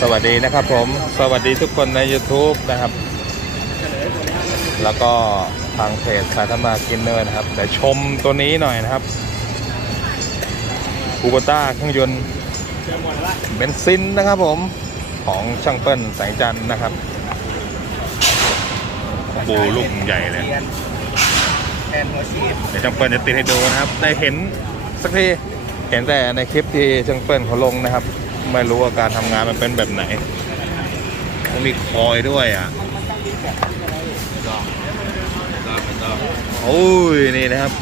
สวัสดีนะครับผม สวัสดีทุกคนใน YouTube นะครับ แล้วก็ทางเพจสายธรรมากินเนอร์นะครับแต่ชมตัวนี้หน่อยนะครับคูบต้าเครื่องยนต์เบนซินนะครับผมของช่างเปิ้ลแสงจันทร์นะครับปูลูกใหญ่เลยเดี๋ยวช่างเปิ้ลจะติดให้ดูนะครับ ได้เห็นสักทีเห็นแต่ในคลิปที่ช่างเปิ้ลเขาลงนะครับ ไม่รู้ว่าการทำงานมันเป็นแบบไหนมันมีคอยด้วยอะโอ้ยนี่นะครับ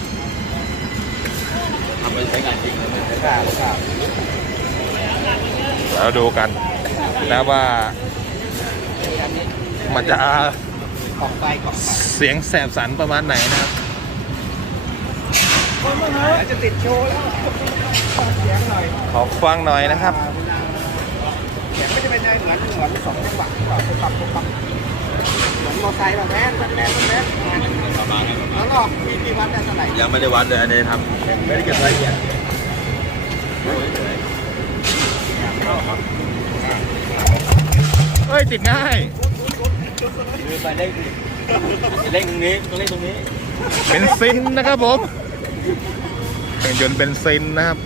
ทำไปใช้งานจริงแล้วไม่ใช่กาหรือเปล่าแล้วดูกันนะว่า มันจะเสียงแสบสันประมาณไหนนะครับจะติดโชว์แล้วขอฟังหน่อยนะครับ ไม่จะเป็นใจเหมือนเหมือนสองจังหวะที่แบบปุ๊บปั๊บปุ๊บปั๊บเหมือนมอไซค์แบบแม่นแม่นแม่นแม่นประมาณนั้นแล้วก็มีที่วัดได้เท่าไหร่ยังไม่ได้วัดเลยอันนี้ทไม่ได้เก็บรายละเอียดเอ้ยติดง่ายำคือไปเร่งเร่งตรงนี้ต้องเร่งตรงนี้เบนซินนะครับผมเครื่องยนต์เบนซินนะครับ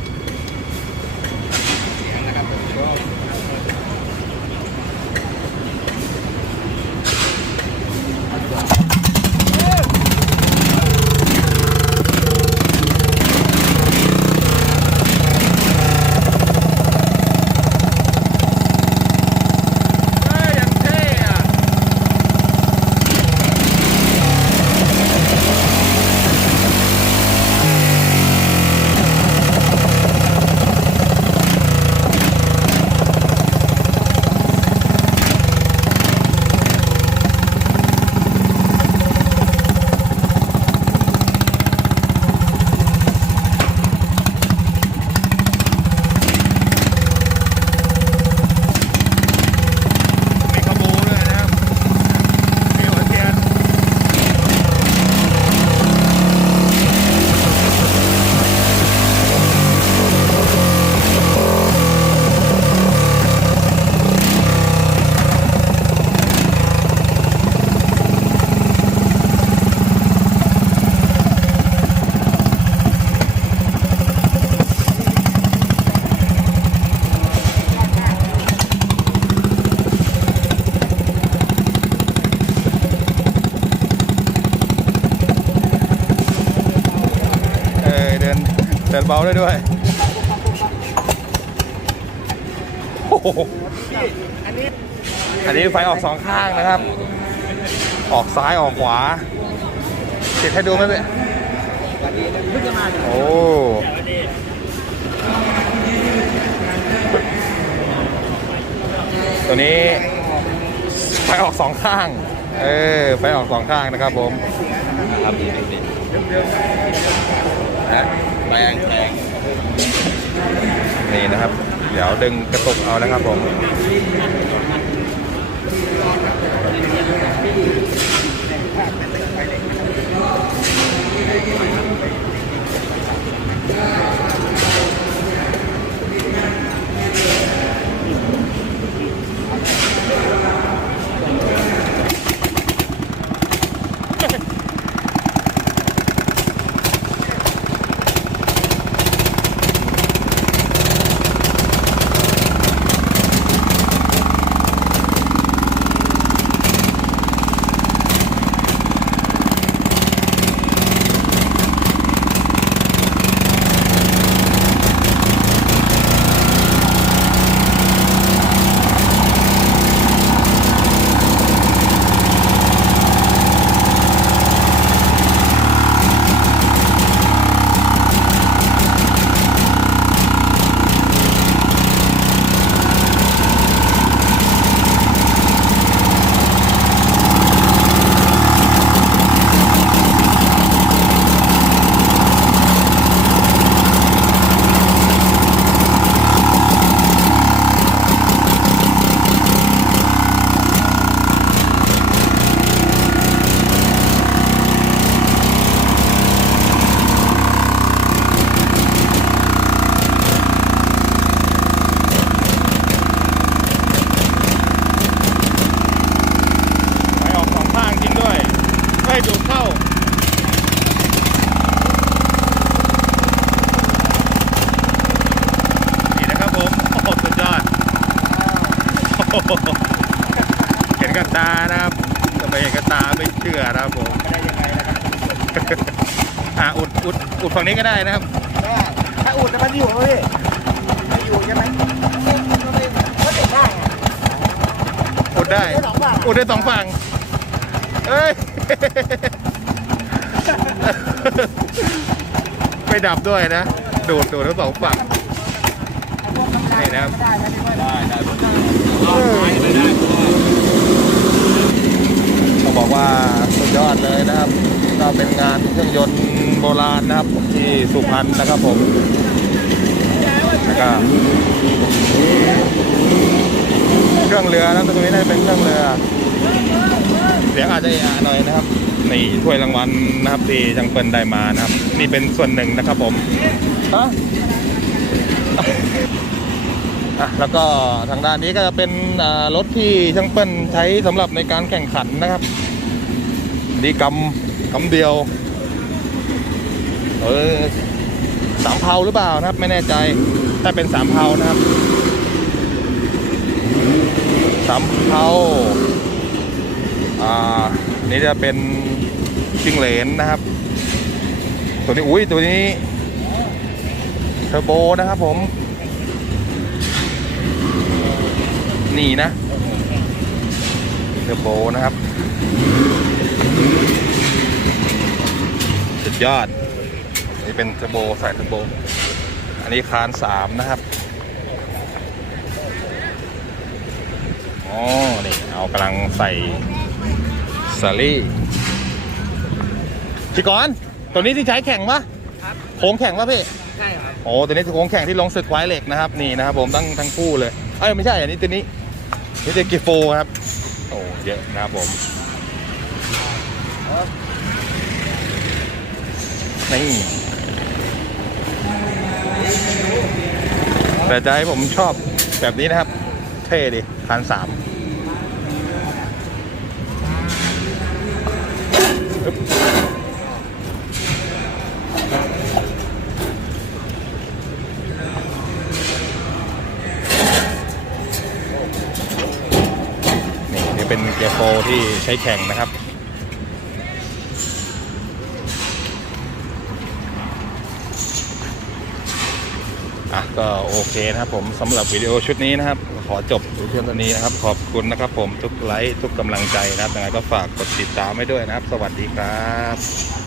เฮ้ยอย่างเท่อะ มีขบูด้วยนะครับ มีหัวเทียน เออเดิน เดินเบาได้ด้วยโอ้โหอันนี้อันนี้ไฟออกสองข้างนะครับ ออกซ้ายออกขวาติดให้ดูไหมเพิ่งจะมาเนี่ยโอ้ตัวนี้ไฟออกสองข้าง เออไฟออกสองข้างนะครับผมครับดีดีนะ แปลงแปลงนี่นะครับ เดี๋ยวดึงกระตุกเอานะครับผม เห็นกับตานะครับก็ไปเห็นกับตาไม่เชื่อนะครับผมไม่ได้ยังไงนะครับอะอุดอุดอุดฝั่งนี้ก็ได้นะครับก็ถ้าอุดจะมันอยู่ไหมพี่ไม่อยู่ใช่ไหมก็ติดได้ไงอุดได้ได้สองฝั่งอุดได้สองฝั่งเอ้ยไม่ดับด้วยนะดูดดูดทั้งสองฝั่ง นี่นะครับได้ได้ได้ต้องบอกว่าสุดยอดเลยนะครับก็เป็นงานเครื่องยนต์โบราณนะครับที่สุพรรณนะครับผมแล้วก็เครื่องเรือนะตรงนี้น่าจะเป็นเครื่องเรือเสียงอาจจะเอะอะหน่อยนะครับนี่ถ้วยรางวัลนะครับที่จังเปิลได้มานะครับ นี่เป็นส่วนหนึ่งนะครับผมฮะ อะแล้วก็ทางด้านนี้ก็จะเป็นรถที่ช่างเปิ้ลใช้สำหรับในการแข่งขันนะครับดีกำกำเดียว เออสามเพาหรือเปล่านะครับ ไม่แน่ใจถ้าเป็นสามเพานะครับสามเพาอ่านี่จะเป็นชิงเหลนนะครับ ตัวนี้อุ้ยตัวนี้เทอร์โบนะครับผม นี่นะเทอร์โบนะครับ สุดยอด นี่เป็นเทอร์โบสายเทอร์โบ อันนี้คานสามนะครับ อ๋อ นี่ เอากำลังใส่สาลี่พี่กรณ์ตัวนี้ที่ใช้แข่งปะครับ โค้งแข่งปะพี่ ใช่ครับ โอ้ตัวนี้คือโค้งแข่งที่ลงศึกไว้เหล็กนะครับ นี่นะครับผมทั้งทั้งคู่เลย เอ้ยไม่ใช่ อันนี้ตัวนี้ นี่จะกิโฟครับ โอ้เยอะนะครับผมนี่แต่ใจผมชอบแบบนี้นะครับ เท่ดิคันสามอึ๊บนี่นี่เป็นเกียร์โฟที่ใช้แข่งนะครับ อะก็โอเคนะครับผมสำหรับวิดีโอชุดนี้นะครับ ขอจบเพียงเท่านี้นะครับ ขอบคุณนะครับผมทุกไลค์ทุกกำลังใจนะครับยังไงก็ฝากกดติดตามไว้ด้วยนะครับ สวัสดีครับ